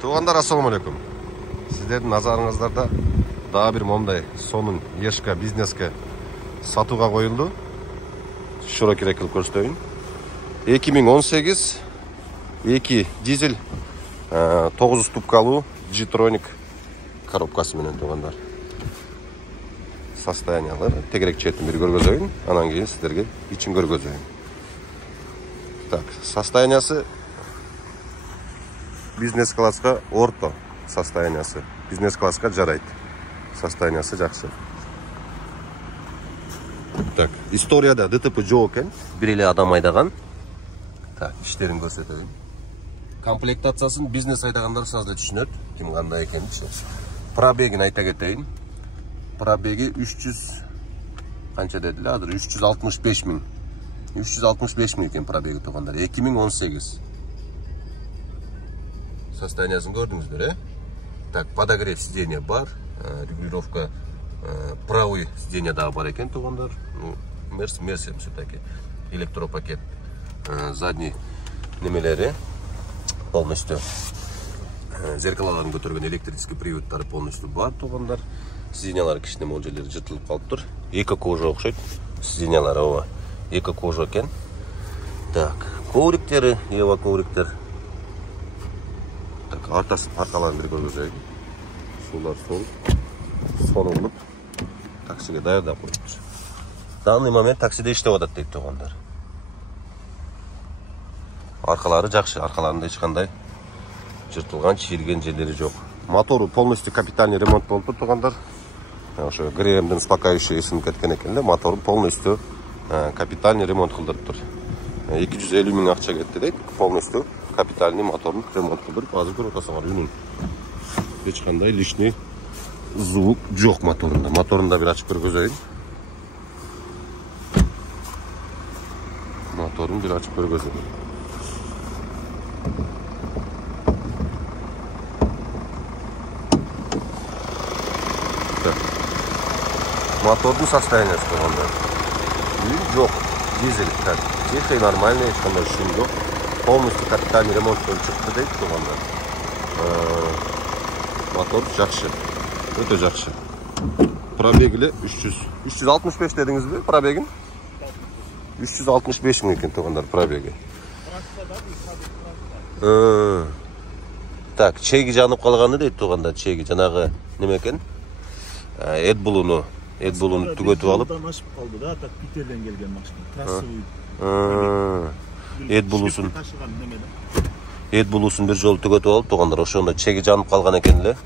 Туғандар, ассаламалейкум. Сіздердің назарыңыздарда daha bir момдай сонун ешка бизнеске сатуға қойылды. Широкий қылып көрсөтөйүн. 2018 2 дизель 9 ступкалуу G-Tronic коробкасы менен туғандар. Состояниялары тегерек четін бір көргөзөйүн, анан кейін сіздерге ичин көргөзөйүн. Так, состояниясы бизнес класска орто состояниясы. Бизнес класска жарайт. Состояниясы жакшы. Так, историяда ДТП жок экен. Бир эле адам айдаган. Так, иштерин көрсөтөйүн. Комплектациясын бизнес айдагандар сразу түшүнөт, ким кандай экенин. Пробегин айта кетейин. Пробеги 300 канча дедиле? Азыр 365 миң. 365 миң экен пробеги тугандар. 2018. Состояниясын көрдүңүздөр, э? Так, подогрев сиденья бар, регулировка правый сиденья да бар экен тугандар. Ну, Мерс все-таки. Электропакет. Задний немелери полностью. Зеркалаларын көтөргөн электрический приводтары полностью бар тугандар. Сиденьялар кичине мөлжөлдөрү жыртылып калыптыр. Эко кожа окшойт. Сиденьялар ооба. Эко кожа экен. Так, ковриктери, Ева ковриктер. Так, аркаларын бир көргөзөйүн. Сулар сонулуп таксиге даярдап коюптур. Данный момент таксиде иштеп атат дейт тугандар. Аркалары жакшы, аркаларында эч кандай жыртылган, чийилген жерлери жок. Мотору полностью капитальный ремонт болуп тугандар. Ошо ГРМдин успокаивающий исинип кеткен экен эле, мотору полностью капитальный ремонт кылдырыптыр. 250 миң акча кетти дейт, полностью капитальный моторун ремонт кылдырып, азыр көрүп атасыңар үнүн. Эч кандай лишний звук жок моторунда. Моторунда бир ачып көргөзөйүн. Моторун бир ачып көргөзөйүн. Мотордун состояниясы туганда. Жок, дизель так. Тихий, нормальный, эч кандай шум жок. Полностью капитальный ремонттон чыкты дейт туганда. Мотор жакшы. Өтө жакшы. Пробеги 365 дедиңизби пробегин? 365 миң экен тугандар пробеги. Так, чеги жанып калганы дейт туганда, чеги жанагы неме экен? Эдбулуну түгөтүп алып. Ашып калды да, так Питерден келген машина. Трассовый. Эдбулусун бир жолу түгөтүп алып тугандар, ошондо чеги жанып калган экен эле.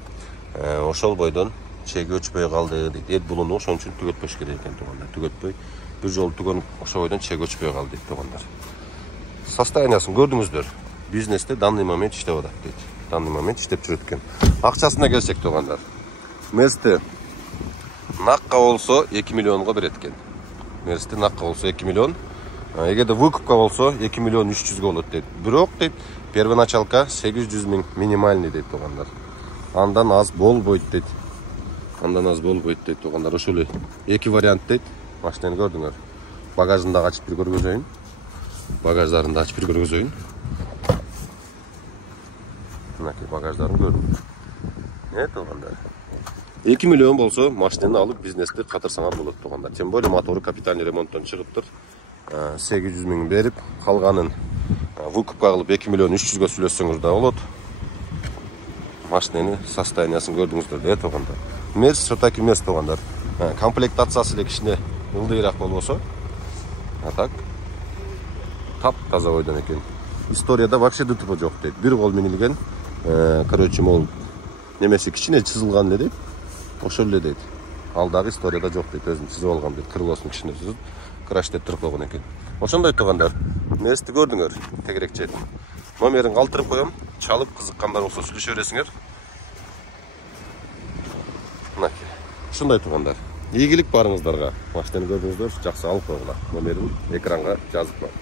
Ошол бойдон чеги өчпөй калды дейт. Эдбулуну ошон үчүн түгөтпөш керек экен тугандар. Түгөтпөй бир жолу түгөнүп ошол бойдон чеги өчпөй калды дейт тугандар. Состояниясын көрдүңүздөр. Бизнесте данный момент иштеп атат дейт. Данный момент иштеп жүрөт экен. Акчасына келсек тугандар. Мерсти накка болсо 2 миллионго берет экен. Мерсти накка болсо 2 миллион. Эгерде выкупка болсо 2 миллион 300 болот дейт. Бирок дейт, первоначалка 800 миң минимальный дейт тугандар. Андан аз болбойт дейт. Тугандар. Ошол эле эки вариант дейт. Машинаны көрдүңөр. Багажын да ачып бир көргөзөйүн. Багаждарын да ачып бир көргөзөйүн. Мынакей багаждарын көрдүңөр. Тугандар. 2 миллион болсо машинаны алып бизнести катырсаңар болот тугандар. Тем более мотору капитальный ремонттон чыгыптыр. 800 миң берип, калганын выкупка кылып 2 миллион 300гө сүйлөшсөңүз да болот. Машинанын состояниясын көрдүңүздөр да тугандар. Мерс все-таки мес тугандар. Комплектациясы эле кичине ылдыйраак болбосо, так тап таза бойдон экен. Историяда вообще ДТП жок дейт. Бир кол минилген, короче, мол немеси кичине чызылган эле дейт. Ошол эле дейт. Алдагы историяда жок дейт. Өзүн чызып алган дейт. Крылосун кичине чызып, краш деп туруп койгон экен. Ошондой тугандар. Мерсти көрдүңөр, тегерек четін. Номерин калтырып коем. Чалып кызыккандар болсо сүйлөшө бересиңер. Мынакей. Ушундай тугандар. Ийгилик барыңыздарга. Машинаны көрдүңүздөр, жакшы алып койгула. Номерин экранга жазып коем.